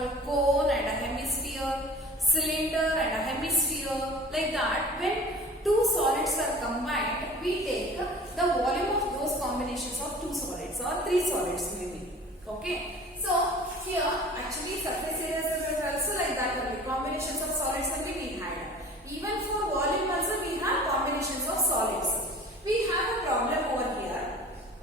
example, cone and a hemisphere, cylinder and a hemisphere. Like that, when two solids are combined, we take the volume of those combinations of two solids or three solids maybe. Okay. So here actually surface areas are also like that only. Combinations of solids only we had. Even for volume also we have combinations of solids. We have a problem over here.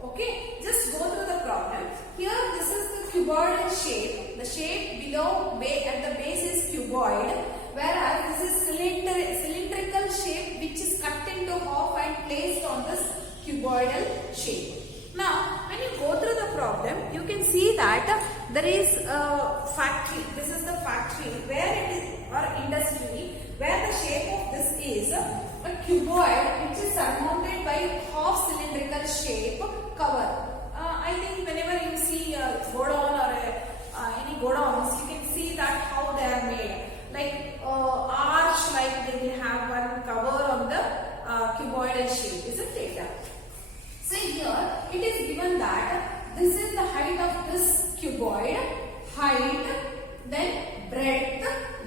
Okay. Just go through the problem. Here this is the cuboidal shape. The shape below at the base is cuboid, whereas this is cylindrical shape which is cut into half and placed on this cuboidal shape. Now, when you go through the problem, you can see that there is a factory. This is the factory where it is, or industry, where the shape of this is a cuboid which is surmounted by half cylindrical shape cover. I think whenever you see a godown or any godowns, you can see that how they are made. Like arch, like they will have one cover on the cuboidal shape, isn't it? So here it is given that this is the height of this cuboid, height, then breadth,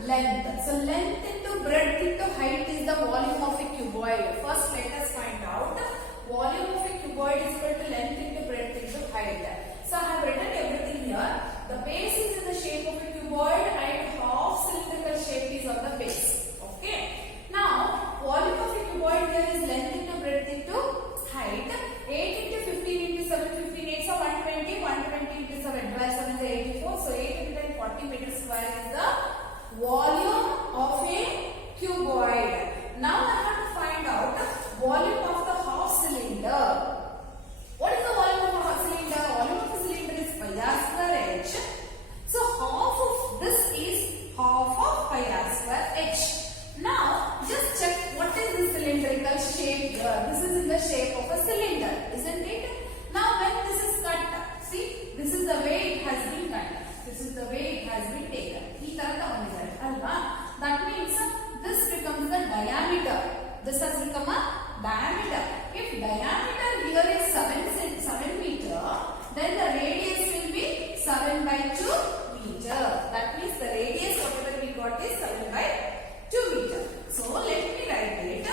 length. So length into breadth into height is the volume of a cuboid. First let us find out volume of a cuboid is equal to length into breadth into height. So I have written everything here. The base is in the shape of a cuboid and half cylindrical shape is on the base. Okay. Now volume of a cuboid here is length into breadth into height. 8 into 15 into 7, 15, 8 so 120, 120 into 7, 12, 7 is 84. So 840 meters square is the volume of a cuboid. Now I have to find out volume of the half cylinder. What is the volume of a half cylinder? Volume of a cylinder is pi r square h. So half of this is half of pi r square h. Now just check what is the cylindrical shape here. This is in the shape of a cylinder, isn't it? Now when this is cut, see, this is the way it has been cut. This is the way it has been taken. That means this becomes the diameter. This has become a diameter. If diameter here is 7 meter, then the radius will be 7 by 2 meter. That means the radius whatever we got is 7 by 2 meter. So let me write it.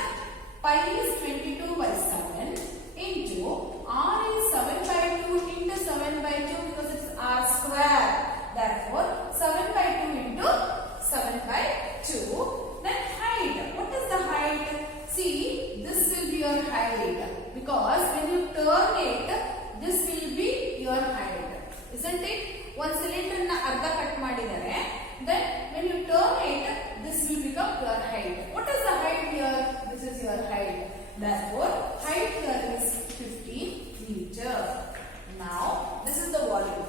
Pi is 22 by 7 into r is 7 by 2 into 7 by 2 because it's r square. Therefore 7 by 2 into 7 by 2. Then height. What is the height? See, this will be your height because when you turn it, this will be your height, isn't it? One cylinder na arda cut madidare. Then when you turn it, this will become your height. What is the height here? This is your height. Therefore, height here is 15 meter. Now, this is the volume.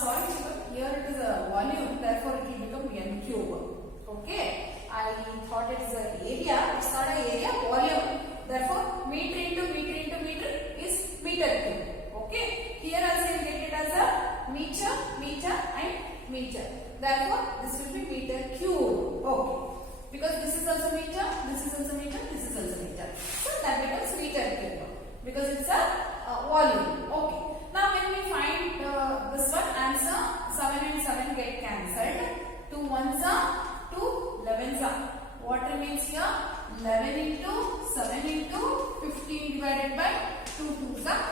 Sorry, here it is a volume. Therefore, it will become n cube. Okay. I thought it is an area. It's not an area. Volume. Therefore, meter into meter into meter is meter cube. Okay. Here also you get it as a meter, meter and meter. Therefore, this will be meter cube. Okay. Because this is also meter, this is also meter, this is also meter. So that becomes meter cube. Because it's a volume. Okay. Now when we find this one answer, 7 and 7 get cancelled. 2 ones are 2 11s are. What remains here? 11 into 7 into 15 divided by 2 2s are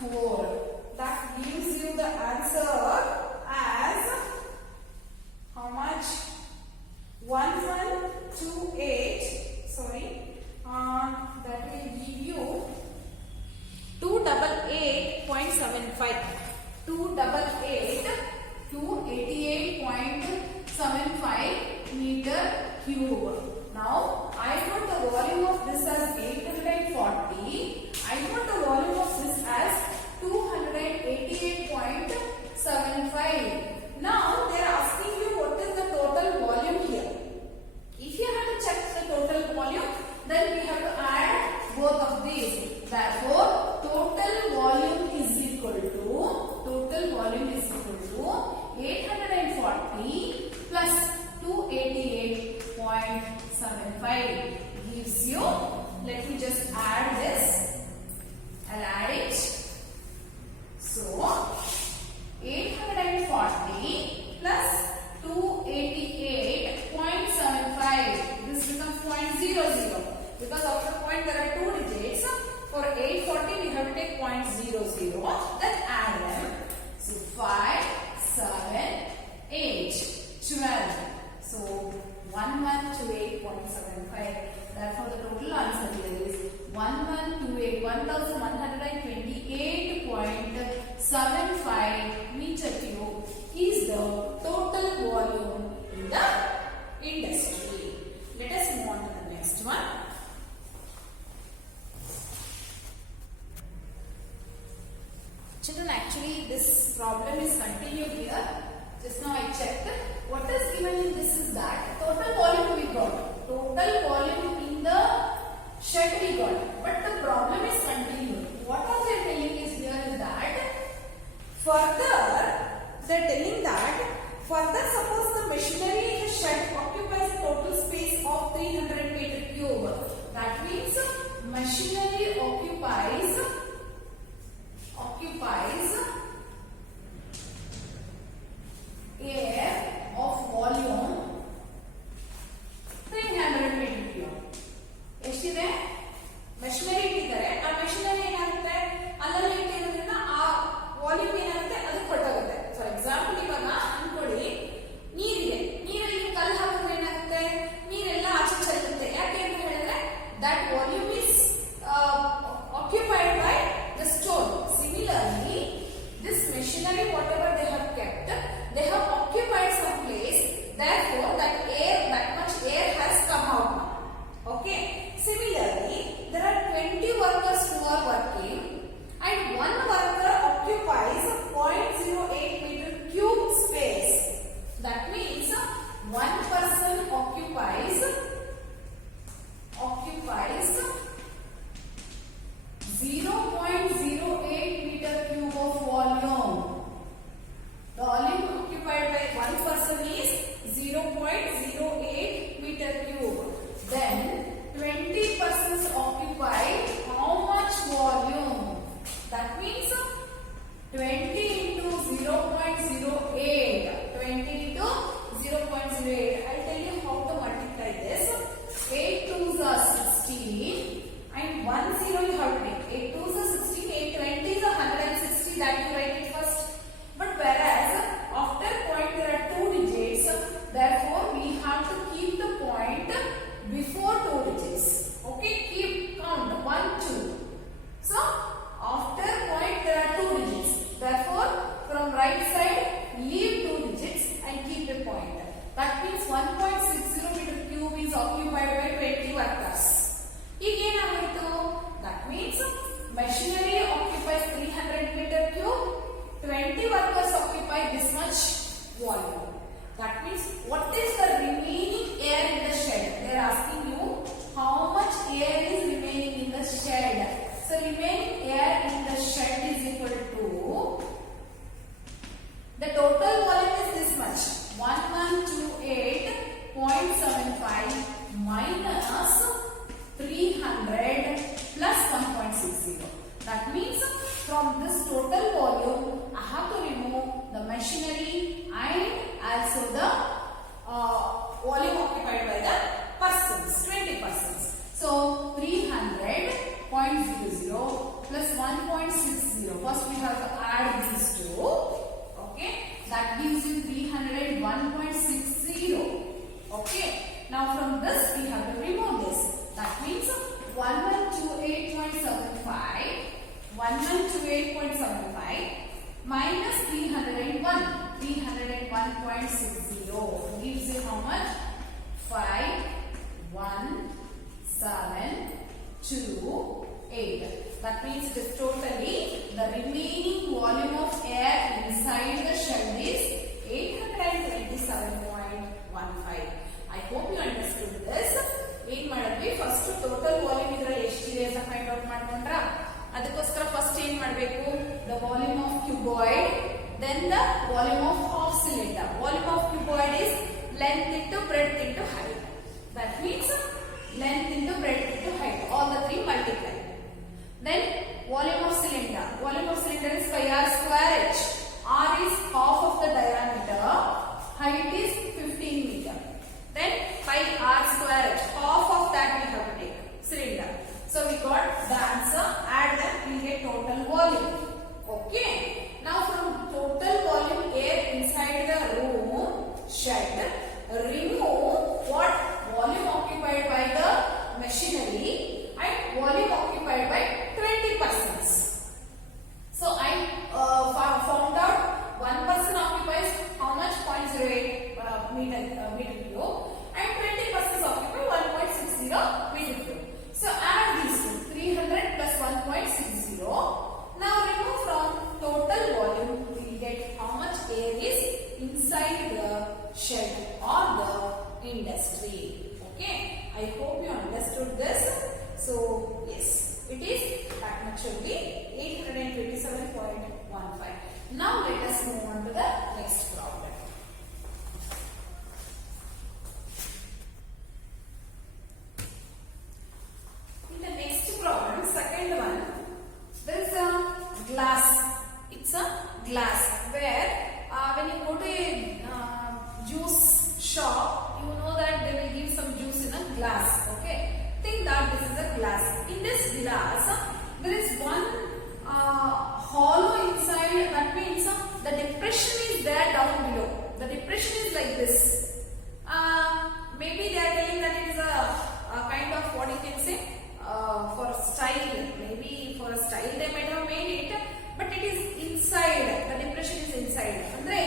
4. That gives you the answer as how much? 1128. Sorry. That will give you 288.75. 288.75 meter cube. Now I got the volume of this as 840. I got the volume of this as 288.75. Now they are asking you what is the total volume here. If you have to check the total volume, then we have to add both of these. Therefore, total volume is equal to problem is continued here. Just now I checked. What is given in this is that total volume we got. Total volume in the shed we got. But the problem is continued. What are they telling is here is that further they are telling that further suppose the machinery in the shed occupies a total space of 300 meter cube. That means machinery occupies air of volume 300 meter cube. ಎಷ್ಟಿದೆ machinery ಇಟ್ಟಿದ್ದಾರೆ. ಆ machinery ಏನಾಗುತ್ತೆ ಅಲ್ಲಲ್ಲಿ ಇಟ್ಟಿರೋದ್ರಿಂದ ಆ volume ಏನಾಗುತ್ತೆ ಅದು ಕೊಟ್ಟಾಗುತ್ತೆ. For example ಇವಾಗ ಅನ್ಕೊಳ್ಳಿ ನೀರಿದೆ, ನೀರಲ್ಲಿ ಕಲ್ಲು ಹಾಕಿದ್ರೆ ಏನಾಗುತ್ತೆ ನೀರೆಲ್ಲ ಆಚೆ ಚೆಲ್ಲುತ್ತೆ. ಯಾಕೆ ಅಂತ ಹೇಳಿದ್ರೆ that volume is occupied by the stone. Similarly, this machinery whatever they have kept, they have occupied some place, therefore that much air has come out now. Okay. Similarly, there are 20 workers who are working and one worker occupies 0.08 meter cube space. That means one person occupies 0.08 meter cube of volume. The volume occupied by one person is 0.08 meter cube. Then 20 persons occupy how much volume? That means 20 into 0.08. 20 into 0.08. I'll tell you how to multiply this. 8 twos are 16 and 1 0 you have to take. 8 twos are 16, 8 20s are 160, that you write it first. But whereas after point there are 2 digits, therefore we have to keep the point before 2 digits. Okay, keep count 1 2. So after point there are 2 digits. Therefore from right side leave 2 digits and keep a point. That means 1.60 meter cube is occupied by 20 workers. Again that means machinery occupies 300 meter cube. 20 workers occupy this much volume. That means what is the remaining air in the shed? They are asking you how much air is remaining in the shed. So remaining air in the shed is equal to the total volume is this much 1128.75 minus 300 plus 1.60. That means from this total volume I have to remove the machinery and also the volume occupied by the persons, 20 persons. So 300.00 plus 1.60. First we have to add these two. Okay, that gives you 301.60. Okay, now from this we have to remove this. That means 1128.75 minus 301.60 gives you how much? 51,728. That means it is totally the remaining volume of air inside the shell is 827.15. I hope you understood this. ಏನ್ ಮಾಡಿದ್ವಿ first total volume ಇದರಲ್ಲಿ ಎಷ್ಟಿದೆ ಅಂತ find out ಮಾಡ್ಕೊಂಡ್ರಾ ಅದಕ್ಕೋಸ್ಕರ first ಏನ್ ಮಾಡಬೇಕು the volume of cuboid then the volume of half cylinder. Volume of cuboid is length into breadth into height. That means length into breadth into height, all the three multiply. Then volume of cylinder. Volume of cylinder is pi r square h. R is half of the diameter, height is 15 meter. Then pi r square h, half of that we have to take, cylinder. So we got the answer, add that we get total volume. Okay. Now from total volume air inside the room shed, remove what volume occupied by the machinery and volume occupied by 20 persons. So I found out one person occupies how much? 0.08 meter cube and 20 persons occupy 1.60 meter cube. So add these two, 300 plus 1.60. Now remove from total volume, we get inside the shed or the industry. Okay, I hope you understood this. So yes, it is that much only, 827.15. Now let us move on to the next problem. In the next problem, second one, there is a glass. It's a glass where when you go to a juice shop, you know that they will give some juice in a glass. Okay, think that this is a glass. In this glass, there is one hollow inside. That means the depression is there down below. The depression is like this. Maybe they are telling that it is a kind of, what you can say, for style. Maybe for a style they might have made it, but it is inside. The depression is inside. ಅಂದ್ರೆ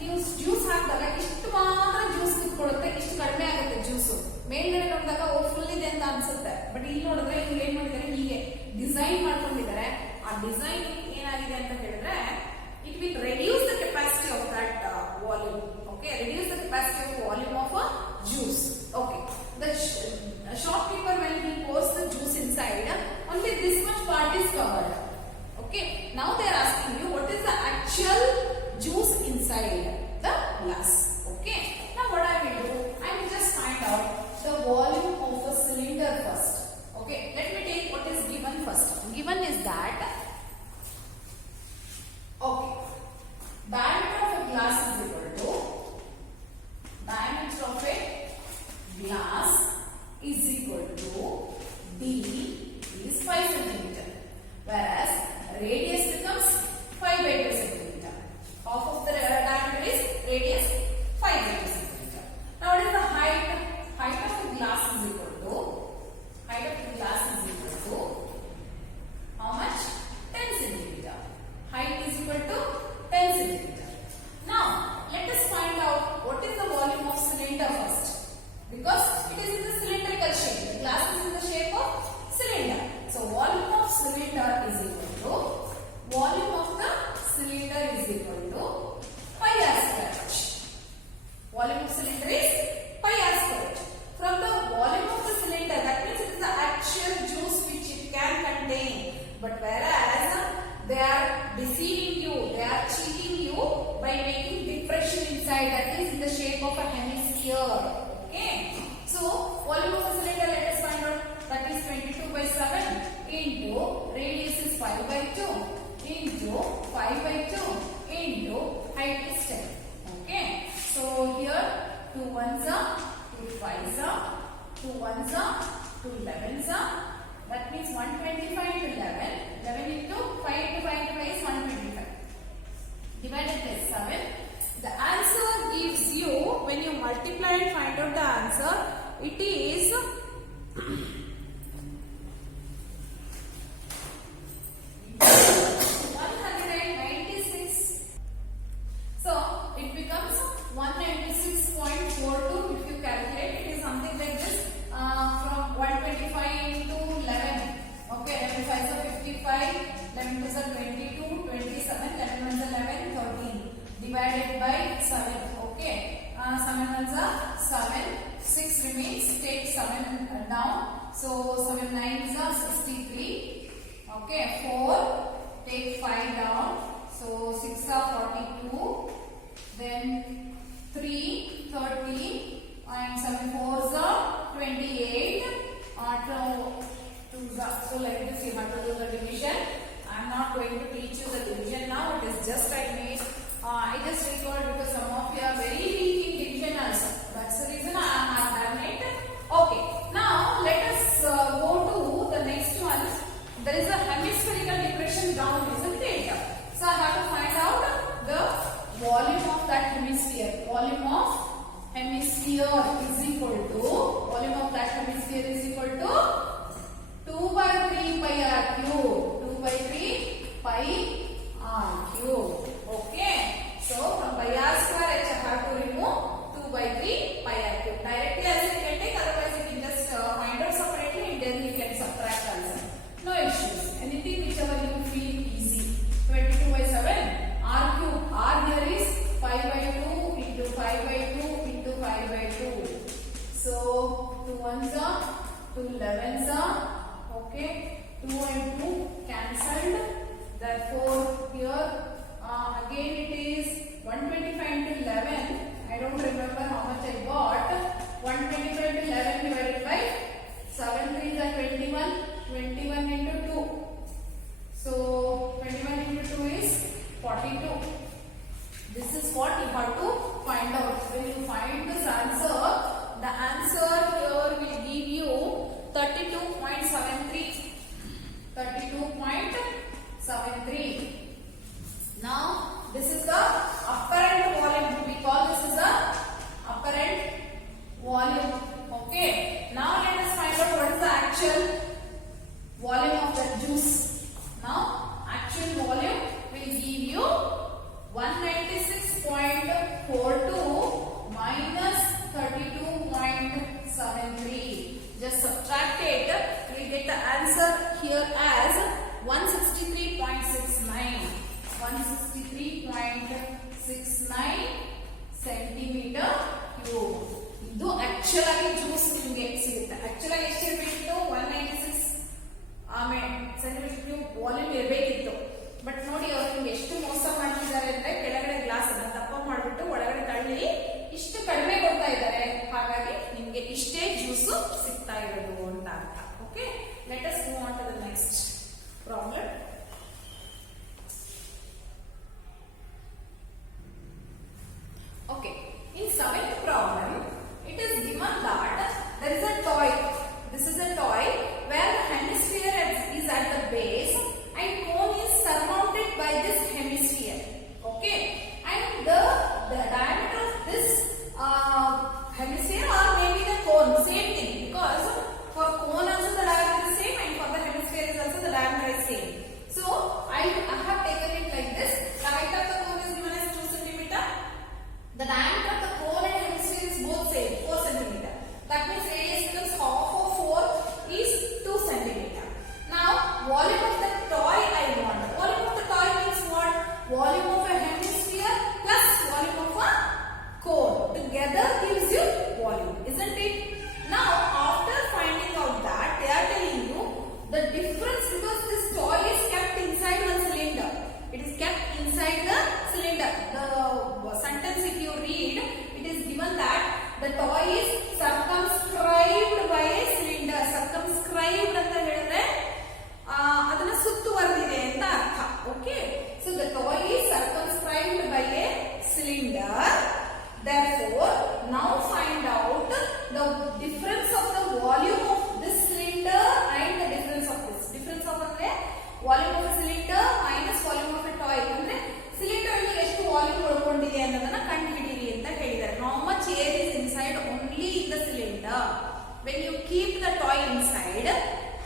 ನೀವು juice ಹಾಕಿದಾಗ ಇಷ್ಟು ಮಾತ್ರ juice ಕುತ್ಕೊಳ್ಳುತ್ತೆ, ಇಷ್ಟು ಕಡಿಮೆ ಆಗುತ್ತೆ juice. ಮೇಲ್ಗಡೆ ನೋಡಿದಾಗ ಓ ಫುಲ್ ಇದೆ ಅಂತ ಅನ್ಸುತ್ತೆ, ಬಟ್ ಇಲ್ಲಿ ನೋಡಿದ್ರೆ ಇವ್ರು ಏನ್ ಮಾಡಿದ್ದಾರೆ, ಹೀಗೆ ಡಿಸೈನ್ ಮಾಡ್ಕೊಂಡಿದ್ದಾರೆ. ಆ ಡಿಸೈನ್ ಏನಾಗಿದೆ ಅಂತ ಹೇಳಿದ್ರೆ, it will reduce the capacity of that volume. Okay, reduce the capacity of volume of a juice. Okay, the shopkeeper, when he pours the juice inside, only this much part is covered. Okay, now they are asking you what is the actual juice inside the glass. Okay, now what I will do, I will just find out the volume of a cylinder first. Okay, let me take what is given first. Given is that, okay, diameter of a glass is equal to, diameter of a glass is equal to D is 5 centimeter, whereas radius becomes 5 by 2 centimeter. Half of the diameter is radius 5 by 2 centimeter. Now what is the height? Height of the glass is equal to, height of the glass is equal to how much? 10 centimeter. Height is equal to 10 centimeter. Now let us find out what is the volume of cylinder first, because it is in the cylindrical shape. The glass is in the shape of cylinder. So volume of cylinder is equal to, volume of the cylinder is equal to pi r square h. Volume of cylinder is pi r square h. From the volume of the cylinder, that means it is the actual juice which it can contain. But whereas they are deceiving you, they are cheating you by making depression inside, that is in the shape of a hemisphere. Okay, so volume of the cylinder, let us find out, that is 22 by 7 into radius is 5 by 2 into 5 by 2 into height is 10. Okay, so here 2 ones are, 2 5s are, 2 ones are, 2 11s are, that means 125 into 11, 11 into 5 into 5 into 5 is 125, divided by 7. The answer gives you, when you multiply and find out the answer, it is 196. So it becomes 196.42. If you calculate, it is something like this, from 125 into 11. Okay, 11 5 is 55, 11 2 is 22, 27, 11 1 is 11, 13, divided by 7. Okay, 7 ones are 7, 6 remains, take 7 down, so 7 9s are 63. Okay, 4, take 5 down, so 6 are 42, then 3, 13, and 7 4s are 28, 2s are, so like this you have to do the division. I am not going to teach you the division now, it is just I made, I just recalled because some of you are very weak in division also, that's the reason I have done it. Okay, now let us go to the next one. There is a hemispherical depression down, isn't it? So I have to find out the volume of that hemisphere. Volume of hemisphere is equal to, volume of that hemisphere is equal to 2 by 3 pi r cube. 2 by 3 pi r cube. Okay. So from pi r square h I have to remove 2 by 3 pi r cube. Directly as you can take, otherwise you can just find out separately and then you can subtract also. No issues. Anything whichever you feel easy. 22 by 7 r cube. R here is 5 by 2 into So 2 ones are 2 11s are okay. 2 and 2 cancelled. Therefore here again it is 125 into 11. I don't remember how much I got. 125 into 11 divided by 7 3s are 21. 21 into 2. So 21 into 2 is 42. This is what you have to find out. When you find this answer, the answer here will give you 32.73. 32.73. Now this is the apparent volume. We call this as the apparent volume. Okay. Now let us find out what is the actual volume of the juice. Now actual volume will give you 196.42 minus 32.73. Just subtract it. We get the answer here as 163.69. 163.69 centimeter cube. ಇದು actual ಆಗಿ juice ನಿಮಗೆ ಸಿಗುತ್ತೆ. Actual ಆಗಿ ಎಷ್ಟು ಇರಬೇಕಿತ್ತು? 196 centimetre cube volume ಇರಬೇಕಿತ್ತು. But ನೋಡಿ ಅವರು ನಿಮ್ಗೆ ಎಷ್ಟು ಮೋಸ ಮಾಡ್ತಿದ್ದಾರೆ ಅಂದ್ರೆ ಕೆಳಗಡೆ ಗ್ಲಾಸ್ ಅನ್ನ ದಪ್ಪ ಮಾಡಿಬಿಟ್ಟು ಒಳಗಡೆ ತಳ್ಳಿ ಇಷ್ಟು ಕಡಿಮೆ ಕೊಡ್ತಾ ಇದ್ದಾರೆ. ಹಾಗಾಗಿ ನಿಮ್ಗೆ ಇಷ್ಟೇ ಜ್ಯೂಸ್ ಸಿಗ್ತಾ ಇರೋದು ಅಂತ ಅರ್ಥ. Okay, let us move on to the next problem. Okay, in seventh problem, it is given that there is a toy. This is a toy where the hemisphere is at the base and cone is surmounted by this hemisphere. Okay, and the diameter of this hemisphere or maybe the cone, same thing, because for cone also the diameter is same and for the hemisphere is also the diameter is same. So I have taken it like this. The height of the cone is given as 2 cm. The diameter of the cone and hemisphere is both same, 4 cm. That means radius becomes half of 4 is 2 cm. Now volume of the toy I want. Volume of the toy means what? Volume of a hemisphere plus volume of a cone together gives you volume, isn't it? Now after finding out that, they are telling you the difference, because this toy is kept inside one cylinder. It is kept inside the cylinder. The sentence if you read, it is given that the toy is circumscribed by a cylinder. Circumscribed ಅಂತ ಹೇಳಿದ್ರೆ ಅದನ್ನ ಸುತ್ತುವರೆದಿದೆ ಅಂತ ಅರ್ಥ. Okay, so the toy is circumscribed by a cylinder. Therefore, now find out the difference of the volume of this cylinder and the difference of this. Difference of ಅಂದ್ರೆ volume of a cylinder minus volume of a toy. ಅಂದ್ರೆ cylinder ಅಲ್ಲಿ ಎಷ್ಟು volume ಒಳಗೊಂಡಿದೆ ಅನ್ನೋದನ್ನ ಕಂಡುಹಿಡಿಯಿರಿ ಅಂತ ಹೇಳಿದ್ದಾರೆ. How much air is inside only in the cylinder? When you keep the toy inside,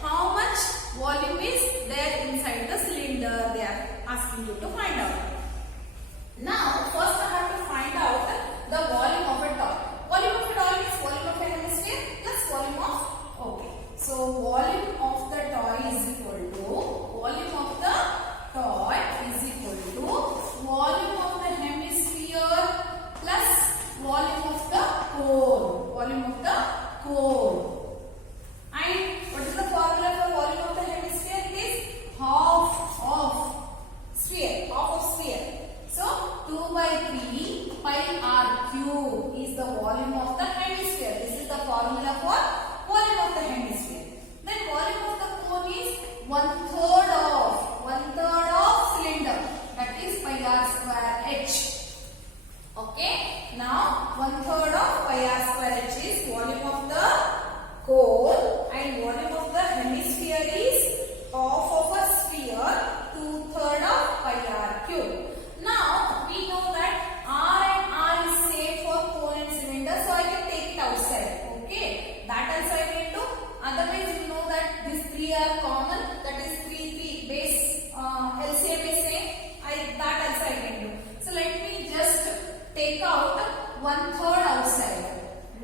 how much volume is there inside the cylinder? They are asking you to find out. Now, first I have to find out the volume of a toy. Volume of a toy is volume of a hemisphere plus volume of, okay. So volume of the toy is equal to volume of the toy is equal to volume of the hemisphere plus volume of the cone. Volume of the cone. And what is the formula for volume of the hemisphere? It is half of sphere. Half of sphere. So 2 by 3 pi r cube is the volume of the hemisphere. This is the formula for volume of the hemisphere. Then volume of the cone is 1/3 of cylinder. That is pi r square h. Okay. Now 1/3 of pi r square h is volume of the cone, and volume of the hemisphere is half of a sphere, 2/3 of pi r cube. Now we know that r and r is same for cone and cylinder, so I can take it outside. Okay, that also I can do. Otherwise you know that these 3 are common, that is 3 base LCM is same. That also I can do. So let me just take out 1/3 outside.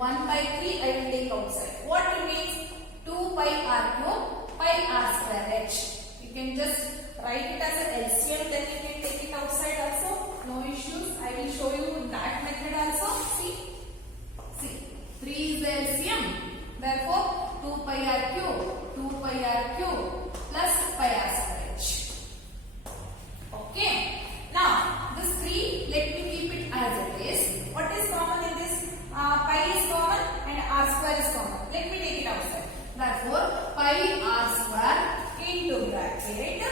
1 by 3 I will take outside. What remains? 2 pi r cube pi r square h. You can just write it as an LCM, then you can take it outside also. No issues. I will show you that method also. See, 3 is the LCM. Therefore 2 pi r cube plus pi r square h. Okay. Now this 3, let me keep it as it is. What is common in this? Pi is common and r square is common. Let me take it outside. Therefore pi r square into bracket.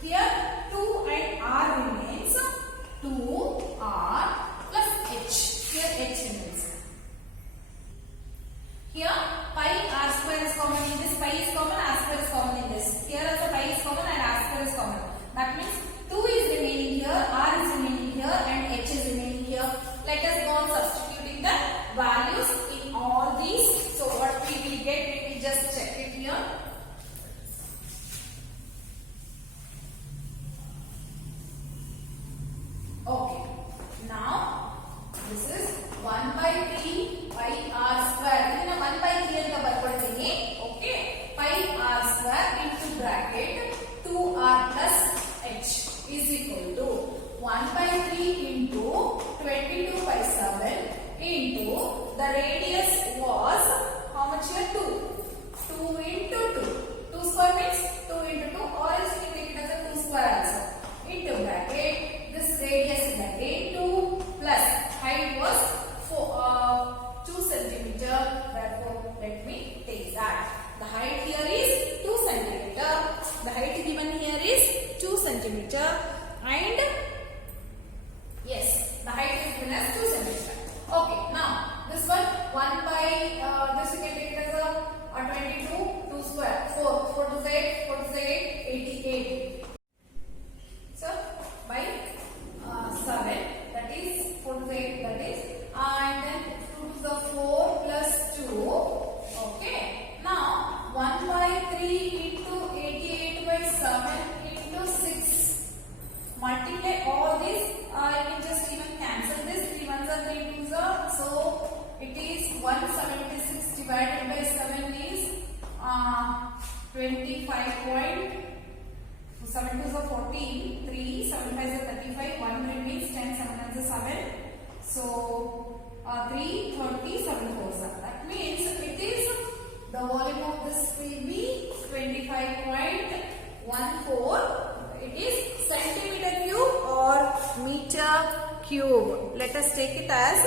Here 2 and r remains. 2r plus h. Here h remains. Here pi r square is common in this. Pi is common, r square is common in this. Here also pi is common and r square is common. That means 2 is remaining here, r is remaining here, and h is remaining here. Let us go on substituting the values in all these. So what we will get, we will just check it here. Okay. Now this is 1 by 3 pi r square. ಇದನ್ನ 1 by 3 ಅಂತ ಬರ್ಕೊಳ್ತೀನಿ. Okay. Pi r square into bracket 2r plus h is equal to 1 by 3 into 22 by 7 into the radius was how much here? 2. 2 into 2. 2 square means 2 into 2, or else we take it as a 2 square also. Into bracket, this radius is again 2 plus height was 2 centimeter. Therefore, let me take that. The height here is 2 centimeter. The height given here is 2 centimeter. And yes, the height is given as 2 centimeter. Okay, now this one 1 by this you can take it as a 22, 2 square, 4 to the 8, 4 to the 8, 88. So by 7, that is 4 to the 8, that is, and then 2 to the 4 plus 2. Okay, now 1 by 3 into 88 by 7 into 6. Multiply all this. I can just even cancel this. 3 ones are 3 twos are. So it is 176 divided by 7 is 25. 7 twos are 14. 3, 7 fives are 35. 1 remains 10. 7 ones are 7. So 3, 30, 7 fours are. That means it is the volume of this will be 25.14. It is centimeter cube or meter cube. Let us take it as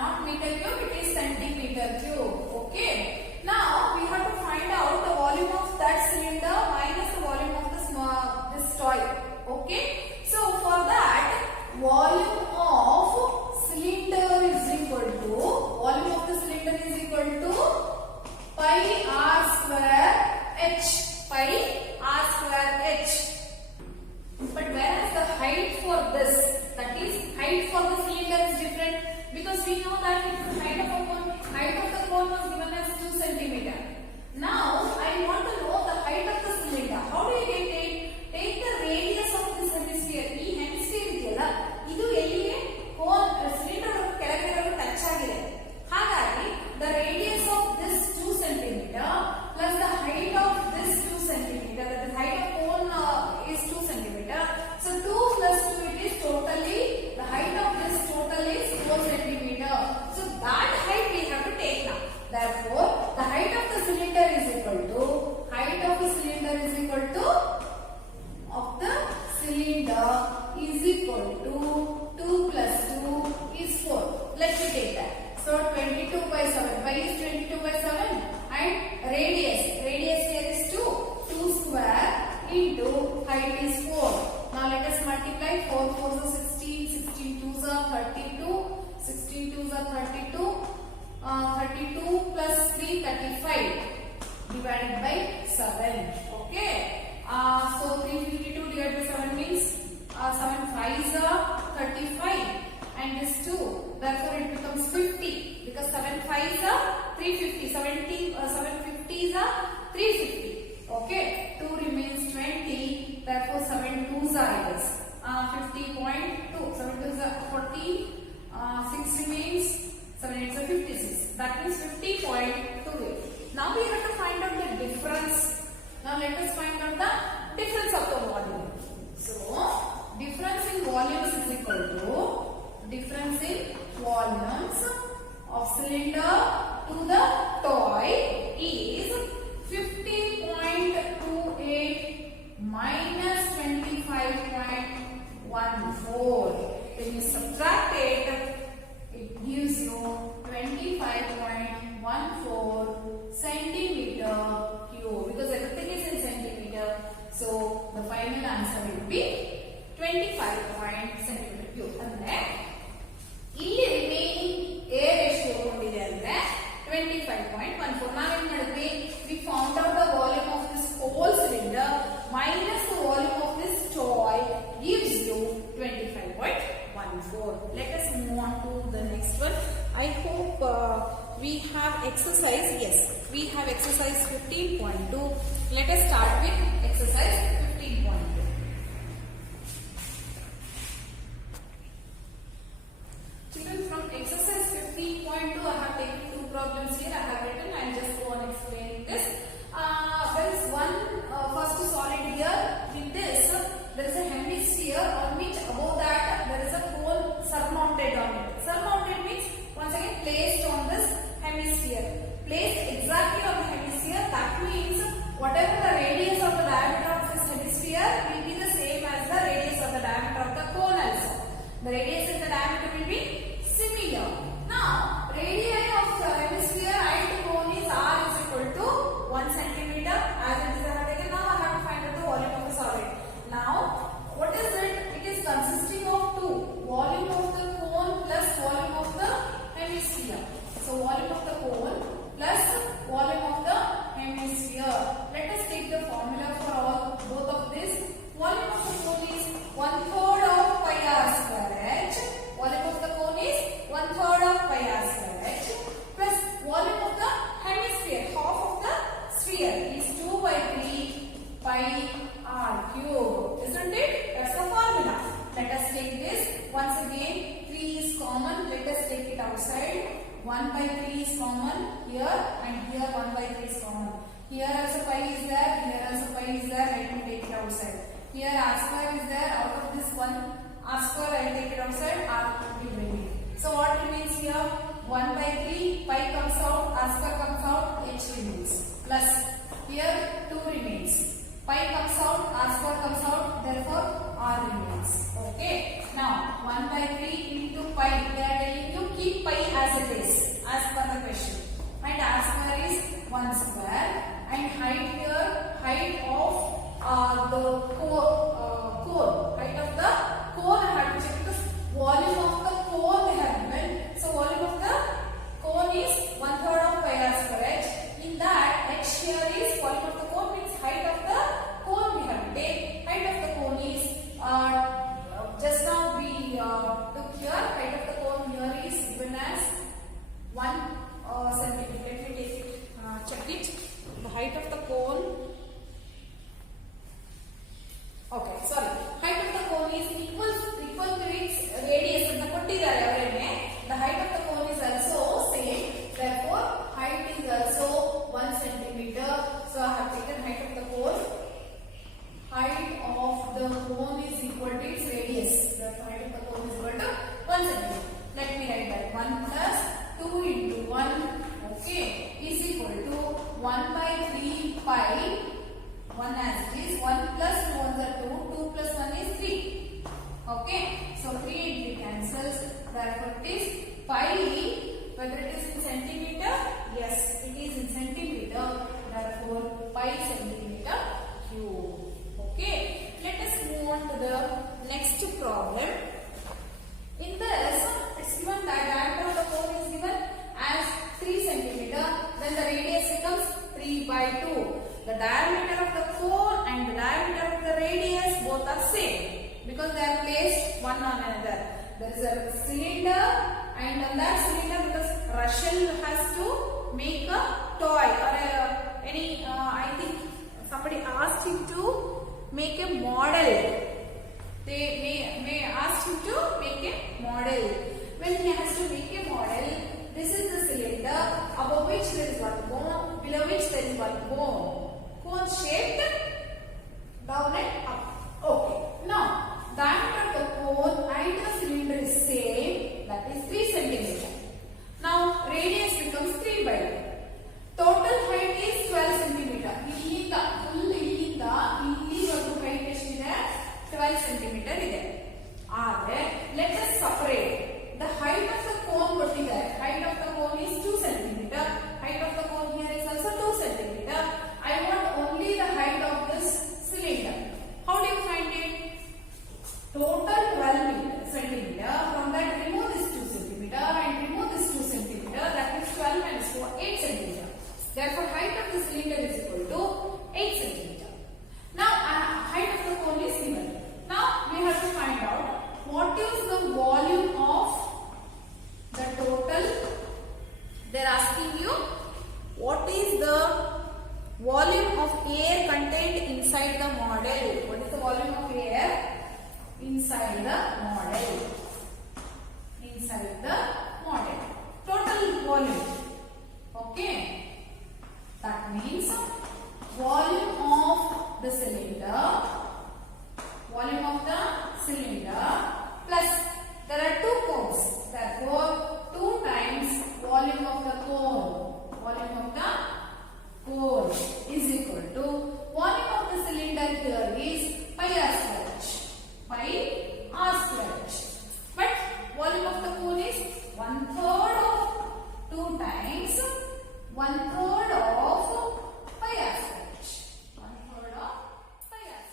not meter cube, it is centimeter cube. Okay. Now we have to find out the volume of that cylinder minus the volume of this toy. Okay. So for that, volume of cylinder is equal to pi r square h. Pi r square h. But whereas the height for this, that is height for the cylinder is different, because we know that the height of the cone was given as 2 centimeter. Now I want to know the height of the cylinder. How do you get it? Take the radius of this hemisphere. ಈ hemisphere ಇದೆಯಲ್ಲ, ಇದು ಎಲ್ಲಿಗೆ cone cylinder ಕೆಳಗೆ touch ಆಗಿದೆ. ಹಾಗಾಗಿ the radius of this 2 centimeter plus the height of this 2 centimeter, that is height of cone is 2 centimeter. So 2 plus 2, it is totally, the height of this total is 4 centimeter. So that height we have to take now. Therefore, the height of the cylinder is equal to 2 plus 2 is 4. Let me take that. So 22 by 7. Why is 22 by 7? And radius here is 2 square into height is 4. Now let us multiply. 4 4s are 16, 16 2s are 32, 16 2s are 32, 32 plus 3 35 divided by 7. Okay. So 352 divided by 7 means 7 5s are 35 and this 2. Therefore it becomes 50, because 7 5s are 350. 7 50s are 350. Okay. 2 remains 20. Therefore 7 2s are 50.2. 7 2s are 40. 6 remains. 7 8s are 56. That means 50.28. Now we have to find out the difference. Now let us find out the difference of the volume. So difference in volumes is equal to, 25.14. When you subtract it, it gives you 25.14 centimeter cube, because everything is in centimeter. So the final answer will be 25 centimeter cube. ಅಂದ್ರೆ ಇಲ್ಲಿ remaining air ಎಷ್ಟು ತಗೊಂಡಿದೆ ಅಂದ್ರೆ 25.14. ನಾವೇನ್ ಮಾಡಿದ್ವಿ, we found out the volume of this whole cylinder minus the volume of this toy gives you 25.14. Let us move on to the next one. I hope we have exercise. Yes, we have exercise 15.2. Let us start with exercise 15.2. Children, from exercise 15.2 I have taken two problems here. I have written. I will just go on explaining this. There is one first solid here. In this there is a hemisphere on which above that there is a cone surmounted on it. Surmounted means once again placed on this hemisphere. Placed exactly on the hemisphere. That means whatever the radius of the diameter of this hemisphere will be the same as the radius of the diameter of the cone also. The radius and the diameter will be similar. Now, radii of the hemisphere I to cone is r is equal to 1 centimeter. As it is I have taken, now I have to find out the volume of the solid. Now, what is it? It is consisting of two. Volume of the cone plus volume of the hemisphere. So, volume of the cone plus volume of the hemisphere. Let us take the formula for all both of this. Volume of the cone is 1/3 of pi r square h. Volume of the cone is 1/3 of pi r square h plus volume of the hemisphere, half of the sphere, is 2/3 pi r cube. Isn't it? That's the formula. Let us take this once again. 3 is common. Let us take it outside. 1/3 is common here, and here 1/3 is common. Here also pi is there. Here also pi is there. Let me take it outside. Here r square is there. Out of this one r square I will take it outside. R will remain. So what remains here? 1/3 pi comes out. R square comes out. H remains. Plus here 2 remains. Pi comes out. R square comes out. Therefore r remains. Okay. Now 1/3 into pi. They are telling you keep pi as it is as per the question. And r square is 1 square. And height here, height of the cone. Height of the cone I have to check because volume of the cone they have given. So volume of the cone is 1/3 of pi r square h. In that h here is volume of the cone means height of the cone we have to take. Height of the cone is just now we took here. Height of the cone here is given as 1 centimeter. Let me take it. Check it. The height of the cone. Okay, sorry. Height of the cone is equal to its radius. And the the height of the cone is also same. Therefore, height is also 1 centimeter. So I have taken height of the cone. Height of the cone is equal to its radius. The height of the cone is equal to 1 centimeter. Let me write that. 1 plus 2 into 1. Okay, is equal to 1/3 pi. 1 as it is. 1 plus 2 ones are 2. 2 plus 1 is 3. Okay. So 3 and 3 cancels. Therefore it is pi. Whether it is in centimeter? Yes, it is in centimeter. Therefore pi centimeter cube. Okay. Let us move on to the next problem. In this, it's given that diameter of the cone is given as 3 centimeter. Then the radius becomes 3/2. The diameter of the cone and the diameter of the radius both are same because they are placed one on another. There is a cylinder, and on that cylinder, because Russell has to make a toy or I think somebody asked him to make a model. They may ask him to make a model. When he has to make a model, this is the cylinder above which there is one bone, below which there is one bone. Cone shaped down and up. Okay. Now, diameter of the cone and the cylinder is same. That is 3 centimeter. Now, radius becomes 3/2. Total height is 12 centimeter. Full height is 12 centimeter. Are, let us separate the height of the cone ಕೊಟ್ಟಿದ್ದಾರೆ. Height of the cone is 2 centimeter. Height of the cone here is also 2 centimeter. I want only the height of this cylinder. How do you find it? Total 12 centimeter. From that remove this 2 centimeter and remove this 2 centimeter. That is 12 minus 4, 8 centimeter. Therefore, height of the cylinder is equal to 8 centimeter. Now, height of the cone is given. Now, we have to find out what is the volume of the total. They are asking you what is the volume of air contained inside the model. What is the volume of air inside the model? Inside the model. Total volume. Okay. That means volume of the cylinder. Volume of the cylinder plus there are 2 cones. Therefore, 2 times volume of the cone. Volume of the cone is equal to volume of the cylinder here is pi r square h. Pi r square h. But volume of the cone is 1/3 of 2 times 1/3 of pi r square h. 1/3 of pi r square h.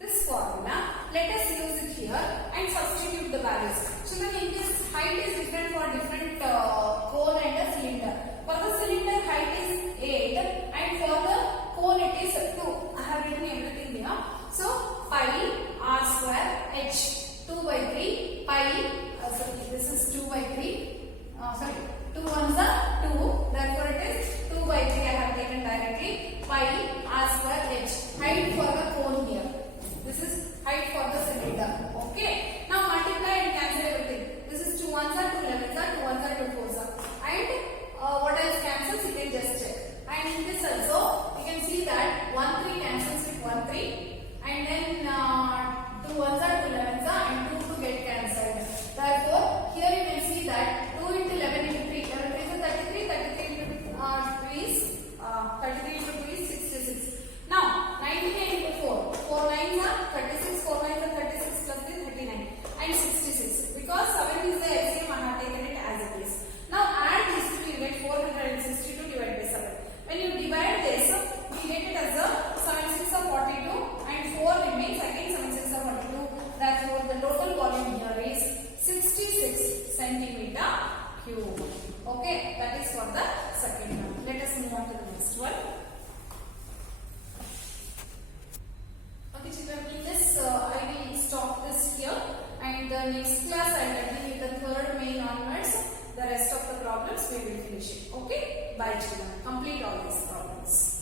This formula, let us use it here and substitute the values. Children, in this height is different for different cone and a cylinder. For the cylinder height is 8 and for the cone it is 2. I have written everything here. So pi r square h, 2 by 3 pi. Sorry, this is 2 by 3. Sorry, 2 ones are 2. Therefore it is 2 by 3. I have taken directly pi r square h. Height for the cone here. This is height for the cylinder. Okay. Now multiply and cancel everything. This is 2 ones are 2 11s are 2 ones are 2 4s are. And what else cancels? You can just check. And in this also, you can see that 1 3 cancels with 1 3. And then 2 ones are 2 11s are and 2 2 get cancelled. Therefore, here you can see that 2 into 11 into 3. 11 3 is 33. 33 into 2 is 33 into 2 is 66. Now 99 into 4. 4 9s are 36. 4 9s are 36 plus 3 39 and 66. Because 7 is the LCM, I have taken it as it is. Now add these two, you get 462 divided by 7. When you divide this, we get it as a 7 6 of 42 and 4 remains again 7 6 of 42. Therefore, the total volume here is 66 centimeter cube. Okay, that is for the second one. Let us move on to the next one. Okay, children, in this I will stop this here, and the next class I will continue the third main onwards. The rest of the problems we will finish it. Okay, bye children. Complete all these problems.